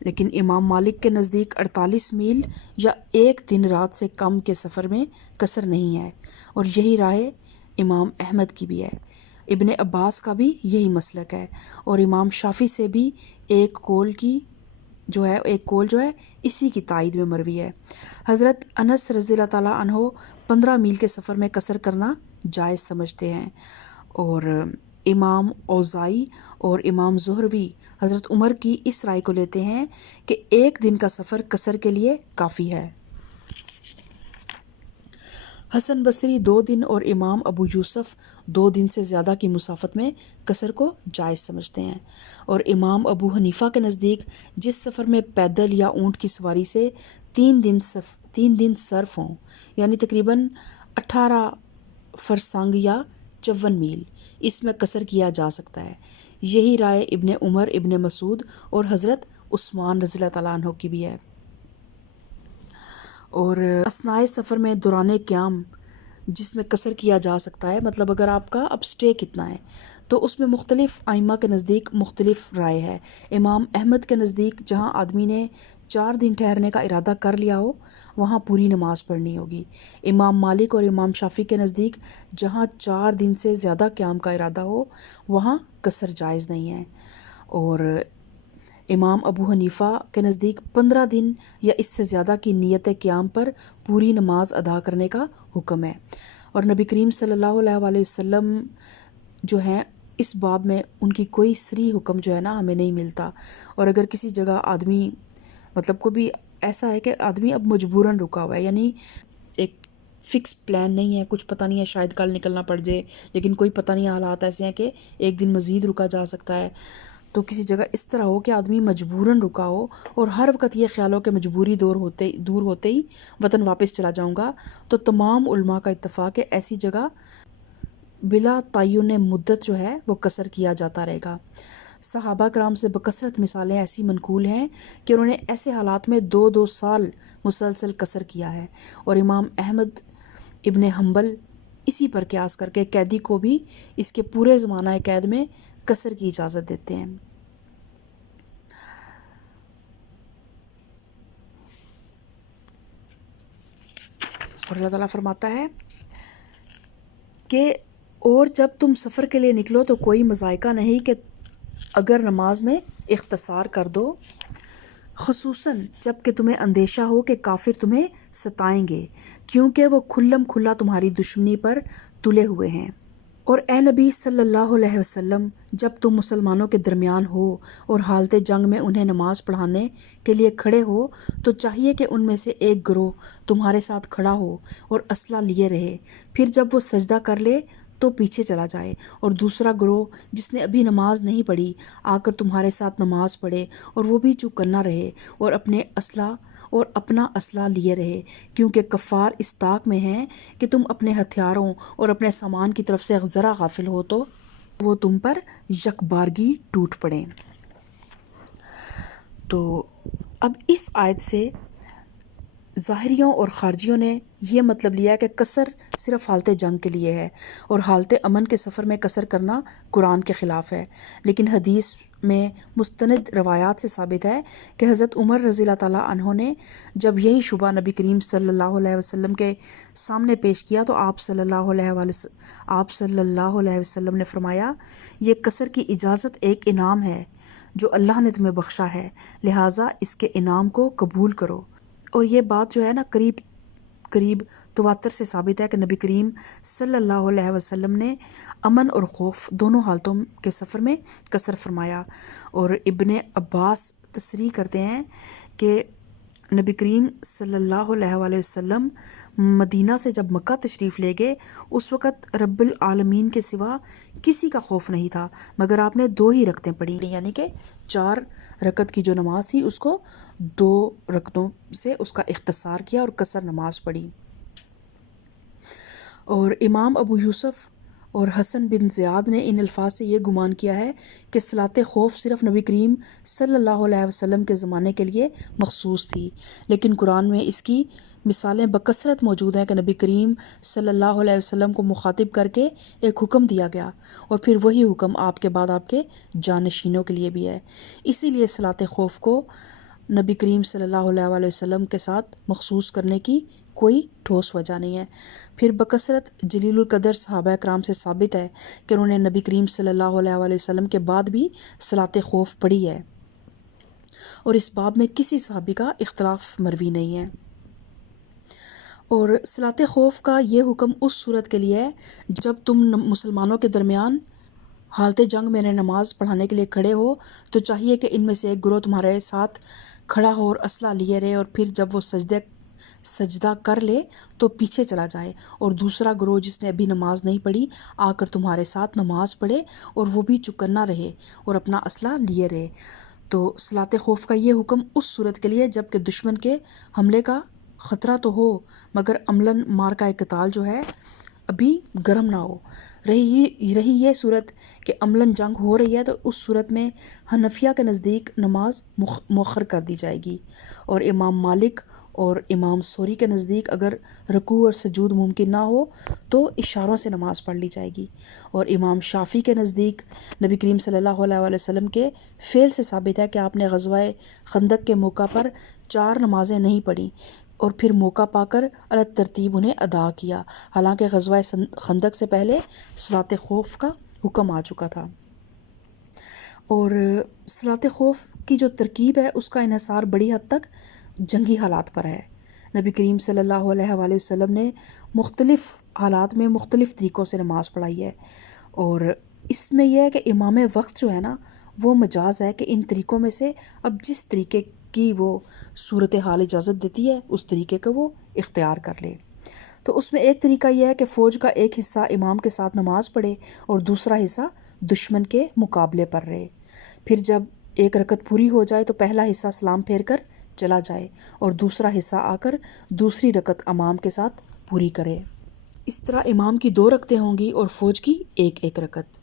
لیکن امام مالک کے نزدیک 48 میل یا ایک دن رات سے کم کے سفر میں قصر نہیں ہے، اور یہی رائے امام احمد کی بھی ہے۔ ابن عباس کا بھی یہی مسلک ہے، اور امام شافعی سے بھی ایک قول جو ہے اسی کی تائید میں مروی ہے۔ حضرت انس رضی اللہ تعالیٰ عنہ 15 میل کے سفر میں قصر کرنا جائز سمجھتے ہیں، اور امام اوزائی اور امام زہروی حضرت عمر کی اس رائے کو لیتے ہیں کہ ایک دن کا سفر قصر کے لیے کافی ہے۔ حسن بصری 2 دن اور امام ابو یوسف 2 دن سے زیادہ کی مسافت میں قصر کو جائز سمجھتے ہیں، اور امام ابو حنیفہ کے نزدیک جس سفر میں پیدل یا اونٹ کی سواری سے 3 دن صرف ہوں، یعنی تقریباً 18 فرسنگ یا 54 میل، اس میں قصر کیا جا سکتا ہے۔ یہی رائے ابن عمر، ابن مسعود اور حضرت عثمان رضی اللہ تعالیٰ عنہ کی بھی ہے۔ اور اثناء سفر میں دوران قیام جس میں قصر کیا جا سکتا ہے، مطلب اگر آپ کا اب سٹے کتنا ہے، تو اس میں مختلف ائمہ کے نزدیک مختلف رائے ہے۔ امام احمد کے نزدیک جہاں آدمی نے 4 دن ٹھہرنے کا ارادہ کر لیا ہو وہاں پوری نماز پڑھنی ہوگی۔ امام مالک اور امام شافعی کے نزدیک جہاں 4 دن سے زیادہ قیام کا ارادہ ہو وہاں قصر جائز نہیں ہے، اور امام ابو حنیفہ کے نزدیک 15 دن یا اس سے زیادہ کی نیت قیام پر پوری نماز ادا کرنے کا حکم ہے، اور نبی کریم صلی اللہ علیہ وسلم جو ہیں اس باب میں ان کی کوئی صریح حکم جو ہے نا ہمیں نہیں ملتا۔ اور اگر کسی جگہ آدمی مطلب کو بھی ایسا ہے کہ آدمی اب مجبوراً رکا ہوا ہے، یعنی ایک فکس پلان نہیں ہے، کچھ پتہ نہیں ہے، شاید کل نکلنا پڑ جائے، لیکن کوئی پتہ نہیں، حالات ایسے ہیں کہ ایک دن مزید رکا جا سکتا ہے، تو کسی جگہ اس طرح ہو کہ آدمی مجبوراً رکا ہو اور ہر وقت یہ خیال ہو کہ مجبوری دور ہوتے ہی وطن واپس چلا جاؤں گا، تو تمام علماء کا اتفاق ہے ایسی جگہ بلا تعین مدت جو ہے وہ قصر کیا جاتا رہے گا۔ صحابہ کرام سے بکثرت مثالیں ایسی منقول ہیں کہ انہوں نے ایسے حالات میں 2 سال مسلسل قصر کیا ہے، اور امام احمد ابن حنبل اسی پر قیاس کر کے قیدی کو بھی اس کے پورے زمانہ قید میں قصر کی اجازت دیتے ہیں۔ اور اللہ تعالیٰ فرماتا ہے کہ اور جب تم سفر کے لیے نکلو تو کوئی مضائقہ نہیں کہ اگر نماز میں اختصار کر دو، خصوصاً جب کہ تمہیں اندیشہ ہو کہ کافر تمہیں ستائیں گے، کیونکہ وہ کھلم کھلا تمہاری دشمنی پر تلے ہوئے ہیں۔ اور اے نبی صلی اللہ علیہ وسلم، جب تم مسلمانوں کے درمیان ہو اور حالت جنگ میں انہیں نماز پڑھانے کے لیے کھڑے ہو تو چاہیے کہ ان میں سے ایک گروہ تمہارے ساتھ کھڑا ہو اور اسلحہ لیے رہے، پھر جب وہ سجدہ کر لے تو پیچھے چلا جائے، اور دوسرا گروہ جس نے ابھی نماز نہیں پڑھی آ کر تمہارے ساتھ نماز پڑھے اور وہ بھی چپ کرنا رہے اور اپنا اسلحہ لیے رہے، کیونکہ کفار اس طاق میں ہیں کہ تم اپنے ہتھیاروں اور اپنے سامان کی طرف سے ذرا غافل ہو تو وہ تم پر یکبارگی ٹوٹ پڑیں۔ تو اب اس آیت سے ظاہریوں اور خارجیوں نے یہ مطلب لیا کہ قصر صرف حالت جنگ کے لیے ہے، اور حالت امن کے سفر میں قصر کرنا قرآن کے خلاف ہے، لیکن حدیث میں مستند روایات سے ثابت ہے کہ حضرت عمر رضی اللہ تعالیٰ عنہ نے جب یہی شبہ نبی کریم صلی اللہ علیہ وسلم کے سامنے پیش کیا تو آپ صلی اللہ علیہ وسلم نے فرمایا، یہ قصر کی اجازت ایک انعام ہے جو اللہ نے تمہیں بخشا ہے، لہٰذا اس کے انعام کو قبول کرو۔ اور یہ بات جو ہے نا قریب تواتر سے ثابت ہے کہ نبی کریم صلی اللہ علیہ وسلم نے امن اور خوف دونوں حالتوں کے سفر میں قصر فرمایا۔ اور ابن عباس تصریح کرتے ہیں کہ نبی کریم صلی اللہ علیہ وسلم مدینہ سے جب مکہ تشریف لے گئے اس وقت رب العالمین کے سوا کسی کا خوف نہیں تھا، مگر آپ نے 2 ہی رکعتیں پڑھی، یعنی کہ 4 رکعت کی جو نماز تھی اس کو 2 رکعتوں سے اس کا اختصار کیا اور قصر نماز پڑھی۔ اور امام ابو یوسف اور حسن بن زیاد نے ان الفاظ سے یہ گمان کیا ہے کہ صلاۃ خوف صرف نبی کریم صلی اللہ علیہ وسلم کے زمانے کے لیے مخصوص تھی، لیکن قرآن میں اس کی مثالیں بکثرت موجود ہیں کہ نبی کریم صلی اللہ علیہ وسلم کو مخاطب کر کے ایک حکم دیا گیا، اور پھر وہی حکم آپ کے بعد آپ کے جانشینوں کے لیے بھی ہے۔ اسی لیے صلاۃ خوف کو نبی کریم صلی اللہ علیہ وسلم کے ساتھ مخصوص کرنے کی کوئی ٹھوس وجہ نہیں ہے۔ پھر بکثرت جلیل القدر صحابہ کرام سے ثابت ہے کہ انہوں نے نبی کریم صلی اللہ علیہ وسلم کے بعد بھی صلاۃ خوف پڑھی ہے، اور اس باب میں کسی صحابی کا اختلاف مروی نہیں ہے۔ اور صلاۃ خوف کا یہ حکم اس صورت کے لیے ہے جب تم مسلمانوں کے درمیان حالت جنگ میں نماز پڑھانے کے لیے کھڑے ہو، تو چاہیے کہ ان میں سے ایک گروہ تمہارے ساتھ کھڑا ہو اور اسلحہ لیے رہے، اور پھر جب وہ سجدہ کر لے تو پیچھے چلا جائے، اور دوسرا گروہ جس نے ابھی نماز نہیں پڑھی آ کر تمہارے ساتھ نماز پڑھے، اور وہ بھی چکنا رہے اور اپنا اسلحہ لیے رہے۔ تو صلاۃ خوف کا یہ حکم اس صورت کے لیے جب کہ دشمن کے حملے کا خطرہ تو ہو، مگر عملاً مارکہ قتال جو ہے ابھی گرم نہ ہو۔ رہی یہ صورت کہ عملاً جنگ ہو رہی ہے، تو اس صورت میں حنفیہ کے نزدیک نماز مؤخر کر دی جائے گی، اور امام مالک اور امام سوری کے نزدیک اگر رکوع اور سجود ممکن نہ ہو تو اشاروں سے نماز پڑھ لی جائے گی، اور امام شافعی کے نزدیک نبی کریم صلی اللہ علیہ وسلم کے فعل سے ثابت ہے کہ آپ نے غزوہ خندق کے موقع پر 4 نمازیں نہیں پڑھیں اور پھر موقع پا کر الگ ترتیب انہیں ادا کیا، حالانکہ غزوہ خندق سے پہلے صلاۃ خوف کا حکم آ چکا تھا۔ اور صلاۃ خوف کی جو ترکیب ہے اس کا انحصار بڑی حد تک جنگی حالات پر ہے۔ نبی کریم صلی اللہ علیہ وسلم نے مختلف حالات میں مختلف طریقوں سے نماز پڑھائی ہے، اور اس میں یہ ہے کہ امام وقت جو ہے نا وہ مجاز ہے کہ ان طریقوں میں سے اب جس طریقے کی وہ صورتحال اجازت دیتی ہے اس طریقے کو وہ اختیار کر لے۔ تو اس میں ایک طریقہ یہ ہے کہ فوج کا ایک حصہ امام کے ساتھ نماز پڑھے اور دوسرا حصہ دشمن کے مقابلے پر رہے، پھر جب ایک رکعت پوری ہو جائے تو پہلا حصہ سلام پھیر کر چلا جائے اور دوسرا حصہ آ کر دوسری رکعت امام کے ساتھ پوری کرے۔ اس طرح امام کی 2 رکعتیں ہوں گی اور فوج کی ایک رکعت۔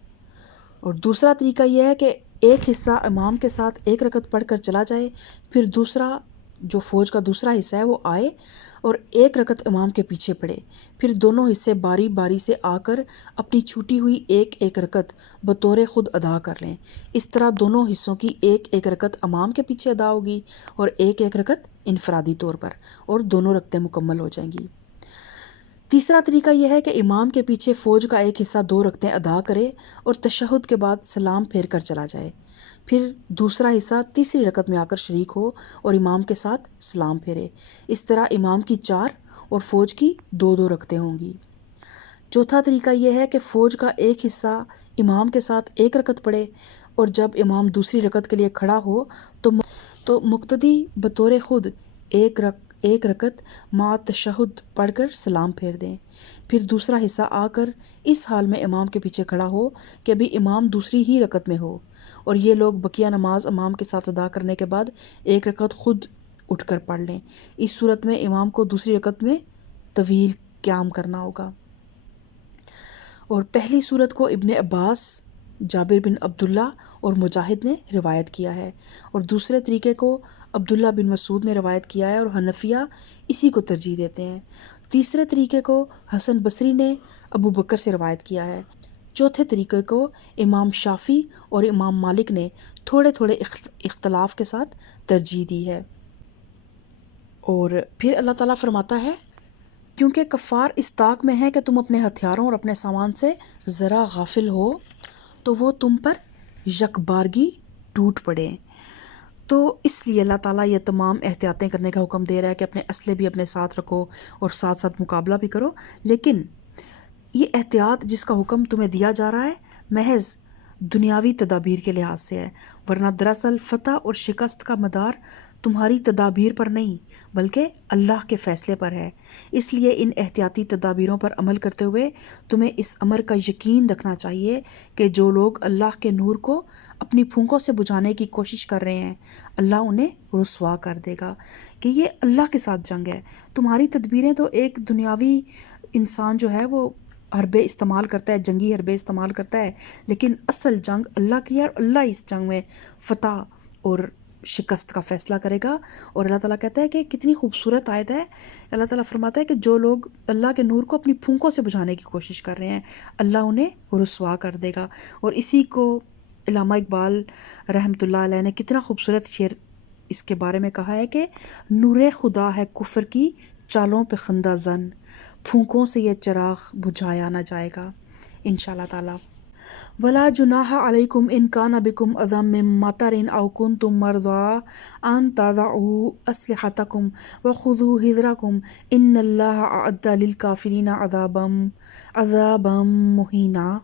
اور دوسرا طریقہ یہ ہے کہ ایک حصہ امام کے ساتھ 1 رکعت پڑھ کر چلا جائے، پھر دوسرا جو فوج کا دوسرا حصہ ہے وہ آئے اور 1 رکعت امام کے پیچھے پڑھے، پھر دونوں حصے باری باری سے آ کر اپنی چھوٹی ہوئی ایک رکعت بطور خود ادا کر لیں۔ اس طرح دونوں حصوں کی ایک رکعت امام کے پیچھے ادا ہوگی اور ایک رکعت انفرادی طور پر، اور دونوں رکعتیں مکمل ہو جائیں گی۔ تیسرا طریقہ یہ ہے کہ امام کے پیچھے فوج کا ایک حصہ 2 رکعتیں ادا کرے اور تشہد کے بعد سلام پھیر کر چلا جائے، پھر دوسرا حصہ تیسری رکعت میں آ کر شریک ہو اور امام کے ساتھ سلام پھیرے۔ اس طرح امام کی 4 اور فوج کی 2 رکعتیں ہوں گی۔ چوتھا طریقہ یہ ہے کہ فوج کا ایک حصہ امام کے ساتھ 1 رکعت پڑھے، اور جب امام دوسری رکعت کے لیے کھڑا ہو تو مقتدی بطور خود ایک رکعت مع تشہد پڑھ کر سلام پھیر دیں، پھر دوسرا حصہ آ کر اس حال میں امام کے پیچھے کھڑا ہو کہ ابھی امام دوسری ہی رکعت میں ہو، اور یہ لوگ بقیہ نماز امام کے ساتھ ادا کرنے کے بعد 1 رکعت خود اٹھ کر پڑھ لیں۔ اس صورت میں امام کو دوسری رکعت میں طویل قیام کرنا ہوگا۔ اور پہلی صورت کو ابن عباس، جابر بن عبداللہ اور مجاہد نے روایت کیا ہے، اور دوسرے طریقے کو عبداللہ بن مسعود نے روایت کیا ہے، اور حنفیہ اسی کو ترجیح دیتے ہیں۔ تیسرے طریقے کو حسن بصری نے ابو بکر سے روایت کیا ہے۔ چوتھے طریقے کو امام شافعی اور امام مالک نے تھوڑے اختلاف کے ساتھ ترجیح دی ہے۔ اور پھر اللہ تعالیٰ فرماتا ہے، کیونکہ کفار اس طاق میں ہیں کہ تم اپنے ہتھیاروں اور اپنے سامان سے ذرا غافل ہو تو وہ تم پر یکبارگی ٹوٹ پڑے۔ تو اس لیے اللہ تعالیٰ یہ تمام احتیاطیں کرنے کا حکم دے رہا ہے کہ اپنے اسلحے بھی اپنے ساتھ رکھو اور ساتھ ساتھ مقابلہ بھی کرو، لیکن یہ احتیاط جس کا حکم تمہیں دیا جا رہا ہے محض دنیاوی تدابیر کے لحاظ سے ہے، ورنہ دراصل فتح اور شکست کا مدار تمہاری تدابیر پر نہیں بلکہ اللہ کے فیصلے پر ہے۔ اس لیے ان احتیاطی تدابیروں پر عمل کرتے ہوئے تمہیں اس امر کا یقین رکھنا چاہیے کہ جو لوگ اللہ کے نور کو اپنی پھونکوں سے بجھانے کی کوشش کر رہے ہیں اللہ انہیں رسوا کر دے گا، کہ یہ اللہ کے ساتھ جنگ ہے۔ تمہاری تدبیریں تو ایک دنیاوی انسان جو ہے وہ حربے استعمال کرتا ہے، جنگی حربے استعمال کرتا ہے، لیکن اصل جنگ اللہ کی ہے اور اللہ اس جنگ میں فتح اور شکست کا فیصلہ کرے گا۔ اور اللہ تعالیٰ کہتا ہے کہ کتنی خوبصورت آیت ہے، اللہ تعالیٰ فرماتا ہے کہ جو لوگ اللہ کے نور کو اپنی پھونکوں سے بجھانے کی کوشش کر رہے ہیں اللہ انہیں رسوا کر دے گا۔ اور اسی کو علامہ اقبال رحمۃ اللہ علیہ نے کتنا خوبصورت شعر اس کے بارے میں کہا ہے کہ نور خدا ہے کفر کی چالوں پہ خندہ زن، پھونکوں سے یہ چراغ بجھایا نہ جائے گا انشاءاللہ تعالی۔ ولا جناح علیکم ان کان بکم اذی من مطر او کنتم مرضی ان تضعوا اسلحتکم وخذوا حذرکم ان اللہ اعد للکافرین عذابا مہینا۔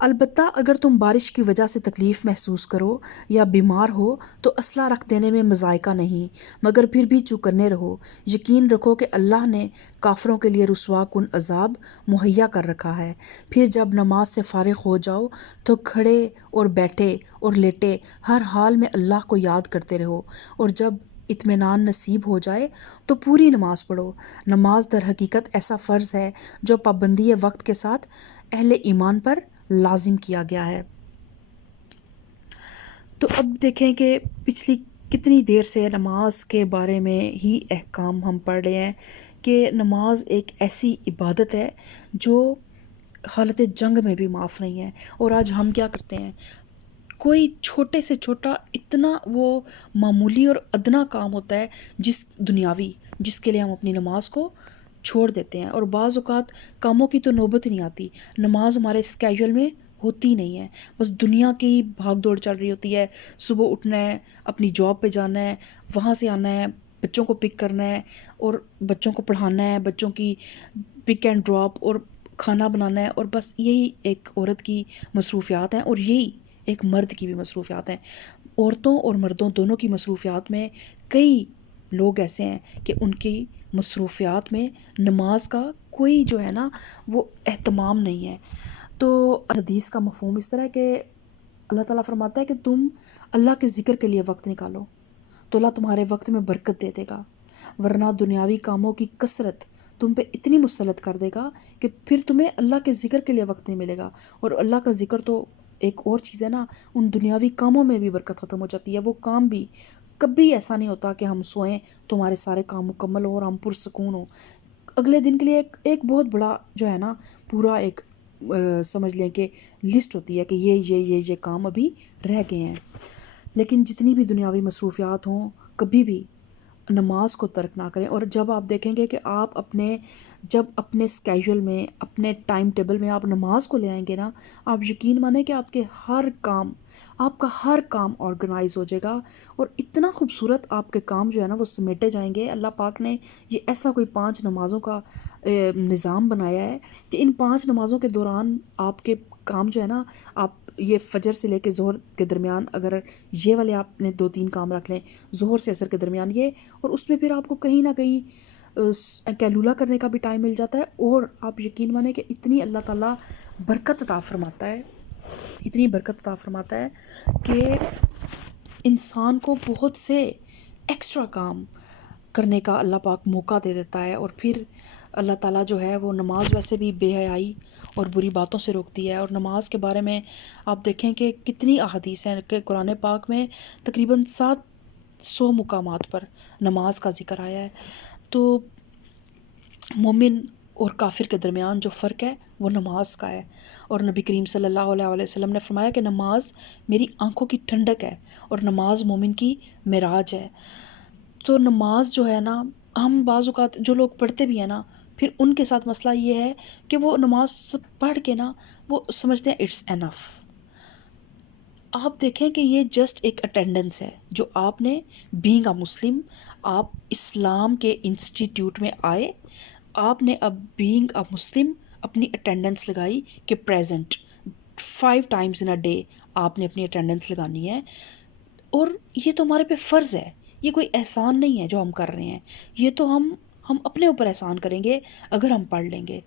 البتہ اگر تم بارش کی وجہ سے تکلیف محسوس کرو یا بیمار ہو تو اسلحہ رکھ دینے میں مضائقہ نہیں، مگر پھر بھی چوکنے رہو، یقین رکھو کہ اللہ نے کافروں کے لیے رسوا کن عذاب مہیا کر رکھا ہے۔ پھر جب نماز سے فارغ ہو جاؤ تو کھڑے اور بیٹھے اور لیٹے ہر حال میں اللہ کو یاد کرتے رہو، اور جب اطمینان نصیب ہو جائے تو پوری نماز پڑھو۔ نماز در حقیقت ایسا فرض ہے جو پابندی وقت کے ساتھ اہل ایمان پر لازم کیا گیا ہے۔ تو اب دیکھیں کہ پچھلی کتنی دیر سے نماز کے بارے میں ہی احکام ہم پڑھ رہے ہیں کہ نماز ایک ایسی عبادت ہے جو حالت جنگ میں بھی معاف نہیں ہے۔ اور آج ہم کیا کرتے ہیں، کوئی چھوٹے سے چھوٹا اتنا وہ معمولی اور ادنا کام ہوتا ہے دنیاوی جس کے لیے ہم اپنی نماز کو چھوڑ دیتے ہیں، اور بعض اوقات کاموں کی تو نوبت ہی نہیں آتی، نماز ہمارے اسکیجول میں ہوتی نہیں ہے، بس دنیا کی بھاگ دوڑ چل رہی ہوتی ہے، صبح اٹھنا ہے، اپنی جاب پہ جانا ہے، وہاں سے آنا ہے، بچوں کو پک کرنا ہے اور بچوں کو پڑھانا ہے، بچوں کی پک اینڈ ڈراپ اور کھانا بنانا ہے، اور بس یہی ایک عورت کی مصروفیات ہیں، اور یہی ایک مرد کی بھی مصروفیات ہیں۔ عورتوں اور مردوں دونوں کی مصروفیات میں کئی لوگ ایسے ہیں کہ ان کی مصروفیات میں نماز کا کوئی جو ہے نا وہ اہتمام نہیں ہے۔ تو حدیث کا مفہوم اس طرح ہے کہ اللہ تعالیٰ فرماتا ہے کہ تم اللہ کے ذکر کے لیے وقت نکالو تو اللہ تمہارے وقت میں برکت دے دے گا، ورنہ دنیاوی کاموں کی کثرت تم پہ اتنی مسلط کر دے گا کہ پھر تمہیں اللہ کے ذکر کے لیے وقت نہیں ملے گا۔ اور اللہ کا ذکر تو ایک اور چیز ہے نا، ان دنیاوی کاموں میں بھی برکت ختم ہو جاتی ہے۔ وہ کام بھی کبھی ایسا نہیں ہوتا کہ ہم سوئیں تو ہمارے سارے کام مکمل ہو اور ہم پرسکون ہوں، اگلے دن کے لیے ایک بہت بڑا جو ہے نا پورا ایک سمجھ لیں کہ لسٹ ہوتی ہے کہ یہ کام ابھی رہ گئے ہیں۔ لیکن جتنی بھی دنیاوی مصروفیات ہوں کبھی بھی نماز کو ترک نہ کریں۔ اور جب آپ دیکھیں گے کہ آپ جب اپنے اسکیجول میں اپنے ٹائم ٹیبل میں آپ نماز کو لے آئیں گے نا، آپ یقین مانیں کہ آپ کا ہر کام آرگنائز ہو جائے گا، اور اتنا خوبصورت آپ کے کام جو ہے نا وہ سمیٹے جائیں گے۔ اللہ پاک نے یہ ایسا کوئی 5 نمازوں کا نظام بنایا ہے کہ ان 5 نمازوں کے دوران آپ کے کام جو ہے نا، آپ یہ فجر سے لے کے ظہر کے درمیان اگر یہ والے آپ نے 2-3 کام رکھ لیں، ظہر سے عصر کے درمیان یہ، اور اس میں پھر آپ کو کہیں نہ کہیں کیلولا کرنے کا بھی ٹائم مل جاتا ہے، اور آپ یقین مانیں کہ اتنی اللہ تعالیٰ برکت عطا فرماتا ہے، اتنی برکت عطا فرماتا ہے کہ انسان کو بہت سے ایکسٹرا کام کرنے کا اللہ پاک موقع دے دیتا ہے۔ اور پھر اللہ تعالیٰ جو ہے وہ نماز ویسے بھی بے حیائی اور بری باتوں سے روکتی ہے۔ اور نماز کے بارے میں آپ دیکھیں کہ کتنی احادیث ہیں کہ قرآن پاک میں تقریباً 700 مقامات پر نماز کا ذکر آیا ہے۔ تو مومن اور کافر کے درمیان جو فرق ہے وہ نماز کا ہے، اور نبی کریم صلی اللہ علیہ وسلم نے فرمایا کہ نماز میری آنکھوں کی ٹھنڈک ہے اور نماز مومن کی معراج ہے۔ تو نماز جو ہے نا، ہم بعض اوقات جو لوگ پڑھتے بھی ہیں نا، پھر ان کے ساتھ مسئلہ یہ ہے کہ وہ نماز پڑھ کے نا وہ سمجھتے ہیں اٹس انف۔ آپ دیکھیں کہ یہ جسٹ ایک اٹینڈنس ہے جو آپ نے بینگ اے مسلم، آپ اسلام کے انسٹیٹیوٹ میں آئے، آپ نے اب بینگ اے مسلم اپنی اٹینڈنس لگائی کہ present 5 times in a day آپ نے اپنی اٹینڈنس لگانی ہے، اور یہ تو ہمارے پہ فرض ہے، یہ کوئی احسان نہیں ہے جو ہم کر رہے ہیں، یہ تو ہم اپنے اوپر احسان کریں گے اگر ہم پڑھ لیں گے۔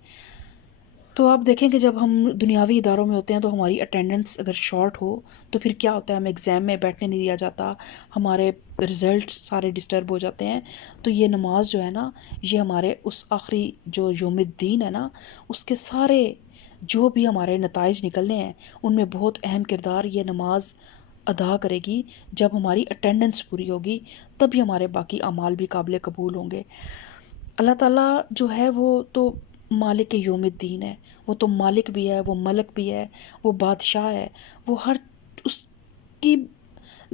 تو آپ دیکھیں کہ جب ہم دنیاوی اداروں میں ہوتے ہیں تو ہماری اٹینڈنس اگر شارٹ ہو تو پھر کیا ہوتا ہے، ہمیں ایگزام میں بیٹھنے نہیں دیا جاتا، ہمارے رزلٹ سارے ڈسٹرب ہو جاتے ہیں۔ تو یہ نماز جو ہے نا، یہ ہمارے اس آخری جو یوم الدین ہے نا، اس کے سارے جو بھی ہمارے نتائج نکلنے ہیں ان میں بہت اہم کردار یہ نماز ادا کرے گی۔ جب ہماری اٹینڈنس پوری ہوگی تبھی ہمارے باقی اعمال بھی قابل قبول ہوں گے۔ اللہ تعالیٰ جو ہے وہ تو مالک یوم الدین ہے، وہ تو مالک بھی ہے، وہ ملک بھی ہے، وہ بادشاہ ہے، وہ اس کی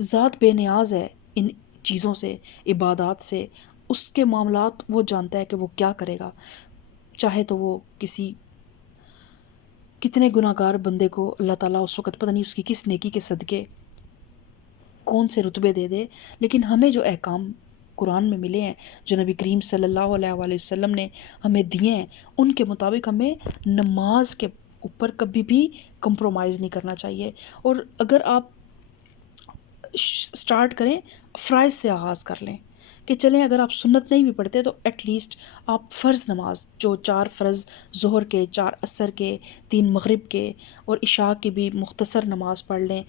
ذات بے نیاز ہے ان چیزوں سے، عبادات سے، اس کے معاملات وہ جانتا ہے کہ وہ کیا کرے گا، چاہے تو وہ کتنے گناہ گار بندے کو اللہ تعالیٰ اس وقت پتہ نہیں اس کی کس نیکی کے صدقے کون سے رتبے دے دے، لیکن ہمیں جو احکام قرآن میں ملے ہیں، جو نبی کریم صلی اللہ علیہ وآلہ وسلم نے ہمیں دیے ہیں، ان کے مطابق ہمیں نماز کے اوپر کبھی بھی کمپرومائز نہیں کرنا چاہیے۔ اور اگر آپ سٹارٹ کریں، فرائض سے آغاز کر لیں کہ چلیں اگر آپ سنت نہیں بھی پڑھتے تو ایٹ لیسٹ آپ فرض نماز جو 4 فرض ظہر کے، 4 عصر کے، 3 مغرب کے اور عشاء کی بھی مختصر نماز پڑھ لیں،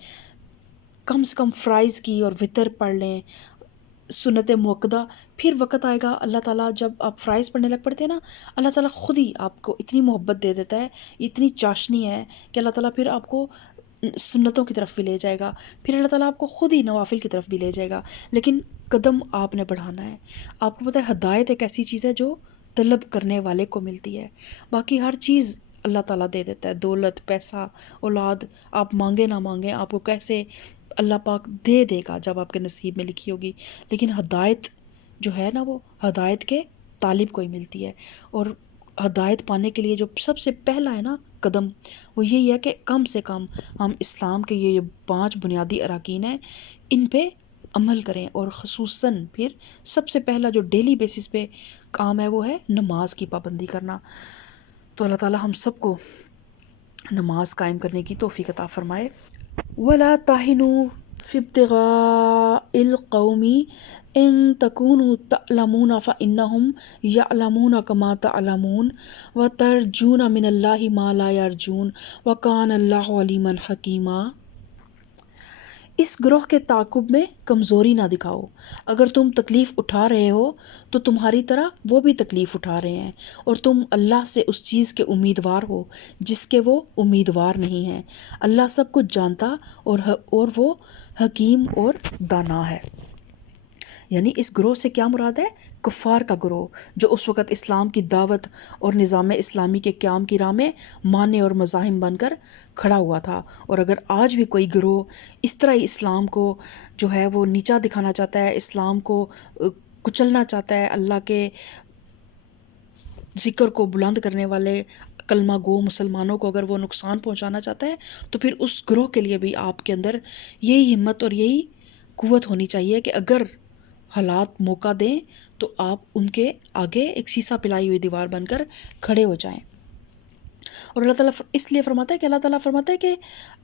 کم سے کم فرائض کی اور وتر پڑھ لیں، سنت موقدہ۔ پھر وقت آئے گا اللہ تعالیٰ جب آپ فرائض پڑھنے لگ پڑتے ہیں نا، اللہ تعالیٰ خود ہی آپ کو اتنی محبت دے دیتا ہے، اتنی چاشنی ہے کہ اللہ تعالیٰ پھر آپ کو سنتوں کی طرف بھی لے جائے گا، پھر اللہ تعالیٰ آپ کو خود ہی نوافل کی طرف بھی لے جائے گا، لیکن قدم آپ نے بڑھانا ہے۔ آپ کو پتہ ہے ہدایت ایک ایسی چیز ہے جو طلب کرنے والے کو ملتی ہے، باقی ہر چیز اللہ تعالیٰ دے دیتا ہے، دولت، پیسہ، اولاد، آپ مانگے نہ مانگیں آپ کو کیسے اللہ پاک دے دے گا جب آپ کے نصیب میں لکھی ہوگی، لیکن ہدایت جو ہے نا وہ ہدایت کے طالب کو ہی ملتی ہے۔ اور ہدایت پانے کے لیے جو سب سے پہلا ہے نا قدم، وہ یہی ہے کہ کم سے کم ہم اسلام کے یہ 5 بنیادی اراکین ہیں ان پہ عمل کریں، اور خصوصاً پھر سب سے پہلا جو ڈیلی بیسس پہ کام ہے وہ ہے نماز کی پابندی کرنا۔ تو اللہ تعالیٰ ہم سب کو نماز قائم کرنے کی توفیق عطا فرمائے۔ وَلَا تَهِنُوا فِي ابْتِغَاءِ الْقَوْمِ إِن تَكُونُوا تَعْلَمُونَ فَإِنَّهُمْ يَعْلَمُونَ كَمَا تَعْلَمُونَ وَتَرْجُونَ مِنَ اللَّهِ مَا لَا يَرْجُونَ وَكَانَ اللَّهُ عَلِيمًا حَكِيمًا۔ اس گروہ کے تعاقب میں کمزوری نہ دکھاؤ، اگر تم تکلیف اٹھا رہے ہو تو تمہاری طرح وہ بھی تکلیف اٹھا رہے ہیں، اور تم اللہ سے اس چیز کے امیدوار ہو جس کے وہ امیدوار نہیں ہیں۔ اللہ سب کچھ جانتا اور وہ حکیم اور دانا ہے۔ یعنی اس گروہ سے کیا مراد ہے؟ کفار کا گروہ جو اس وقت اسلام کی دعوت اور نظام اسلامی کے قیام کی راہ میں مانع اور مزاحم بن کر کھڑا ہوا تھا۔ اور اگر آج بھی کوئی گروہ اس طرح ہی اسلام کو جو ہے وہ نیچا دکھانا چاہتا ہے، اسلام کو کچلنا چاہتا ہے، اللہ کے ذکر کو بلند کرنے والے کلمہ گو مسلمانوں کو اگر وہ نقصان پہنچانا چاہتا ہے، تو پھر اس گروہ کے لیے بھی آپ کے اندر یہی ہمت اور یہی قوت ہونی چاہیے کہ اگر حالات موقع دیں تو آپ ان کے آگے ایک سیسا پلائی ہوئی دیوار بن کر کھڑے ہو جائیں۔ اور اللہ تعالیٰ اس لیے فرماتا ہے کہ اللہ تعالیٰ فرماتا ہے کہ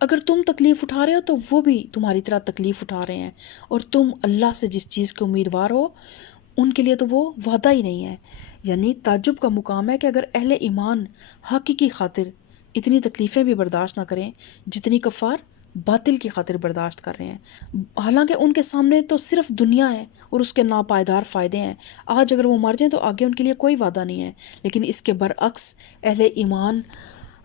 اگر تم تکلیف اٹھا رہے ہو تو وہ بھی تمہاری طرح تکلیف اٹھا رہے ہیں، اور تم اللہ سے جس چیز کے امیدوار ہو ان کے لیے تو وہ وعدہ ہی نہیں ہے۔ یعنی تعجب کا مقام ہے کہ اگر اہل ایمان حق کی خاطر اتنی تکلیفیں بھی برداشت نہ کریں جتنی کفار باطل کی خاطر برداشت کر رہے ہیں، حالانکہ ان کے سامنے تو صرف دنیا ہے اور اس کے ناپائیدار فائدے ہیں۔ آج اگر وہ مر جائیں تو آگے ان کے لیے کوئی وعدہ نہیں ہے، لیکن اس کے برعکس اہل ایمان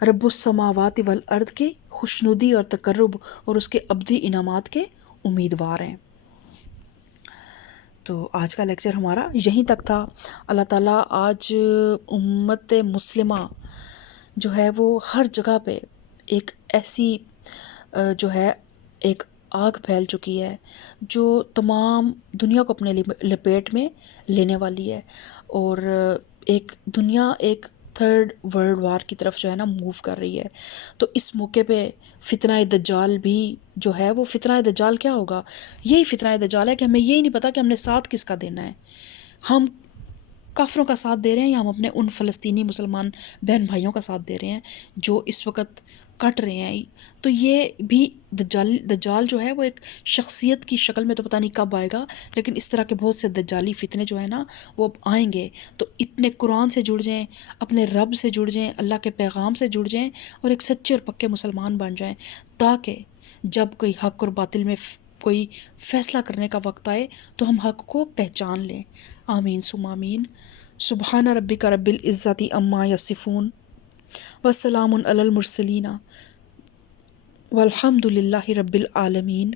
رب السماوات والارض کے خوشنودی اور تقرب اور اس کے ابدی انعامات کے امیدوار ہیں۔ تو آج کا لیکچر ہمارا یہیں تک تھا۔ اللہ تعالیٰ آج امت مسلمہ جو ہے وہ ہر جگہ پہ ایک ایسی جو ہے ایک آگ پھیل چکی ہے جو تمام دنیا کو اپنے لپیٹ میں لینے والی ہے، اور ایک دنیا ایک 3rd ورلڈ وار کی طرف جو ہے نا موو کر رہی ہے۔ تو اس موقع پہ فتنہ دجال بھی جو ہے وہ فتنہ دجال کیا ہوگا؟ یہی فتنہ دجال ہے کہ ہمیں یہی نہیں پتا کہ ہم نے ساتھ کس کا دینا ہے، ہم کافروں کا ساتھ دے رہے ہیں یا ہم اپنے ان فلسطینی مسلمان بہن بھائیوں کا ساتھ دے رہے ہیں جو اس وقت کٹ رہے ہیں۔ تو یہ بھی دجال جو ہے وہ ایک شخصیت کی شکل میں تو پتہ نہیں کب آئے گا، لیکن اس طرح کے بہت سے دجالی فتنے جو ہیں نا وہ اب آئیں گے۔ تو اپنے قرآن سے جڑ جائیں، اپنے رب سے جڑ جائیں، اللہ کے پیغام سے جڑ جائیں اور ایک سچے اور پکے مسلمان بن جائیں، تاکہ جب کوئی حق اور باطل میں کوئی فیصلہ کرنے کا وقت آئے تو ہم حق کو پہچان لیں۔ آمین ثم آمین۔ سبحان ربک رب العزت عما یصفون وسلام علی المرسلین والحمد للہ رب العالمین۔